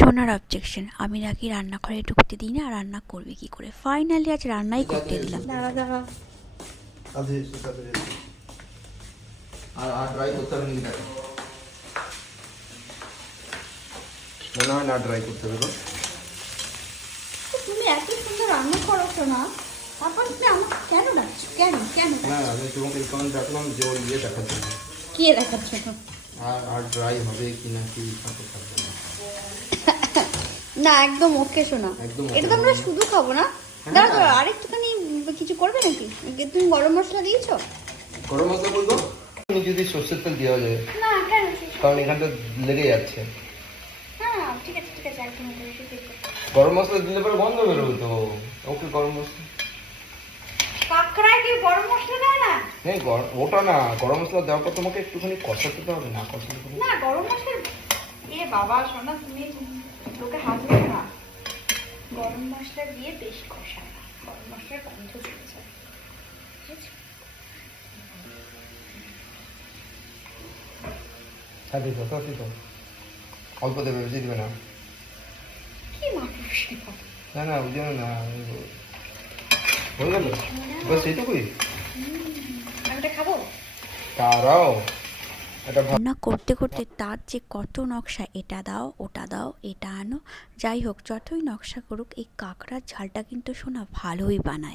সোনার অবজেকশন, আমি নাকি রান্নাঘরে ঢুকতে দিই না, রান্না করবে কি করে। ফাইনালি আজ রান্নাই করতে দিলাম। দাঁড়া দাঁড়া, আর ট্রাই করতে হবে নাকি? মনে হয় না ট্রাই করতে হবে। তুমি এত সুন্দর রান্না করো না, তারপর তুমি আমাকে কেন ডাকছো? কেন কেন না আমি তোমাকে রিকমেন্ড রাখলাম যে ওই ইয়ে দেখার জন্য। কে দেখাচ্ছ? আর ড্রাই হবে কি না কি থাকবে না। না একদম ওকে শোনা, একদম এটা তো আমরা শুধু খাবো না। দাঁড়া দাঁড়া, আরেকটুখানি কিছু করবে নাকি? তুমি গরম মশলা দিয়েছো? গরম মশলা বলবো তুমি যদি সর্ষের তেল দেওয়া যায়, না কেন? কারণ এখানটা লেগে যাচ্ছে। হ্যাঁ ঠিক আছে ঠিক আছে, একদম গরম মশলা দিলে পরে গন্ধ বেরোবে তো। ওকে গরম মশলা, কাঁকড়ায় কি গরম মশলা দেয় না? নেই ওটা না, গরম মশলা দেওয়ার পর তোমাকে একটুখানি কষাতে তো হবে, না কষাতে হবে না গরম মশলা, এ বাবা শোনা, তুমি তোকে হাত দেবে না। গরম মশলা দিয়ে বেশ কষায় না, গরম মশলার গন্ধ চলে যায়। সাথে তো অল্প দেবে, বেশি দেবে না। কি মানুষ না না ওই জন্য না, হয়ে গেল বাস এইটুকুই। আমি এটা খাবো। তারাও এটা রান্না করতে করতে তার যে কত নকশা, এটা দাও ওটা দাও এটা আনো, যাই হোক যতই নকশা করুক এই কাঁকড়ার ঝালটা কিন্তু শোনা ভালোই বানায়।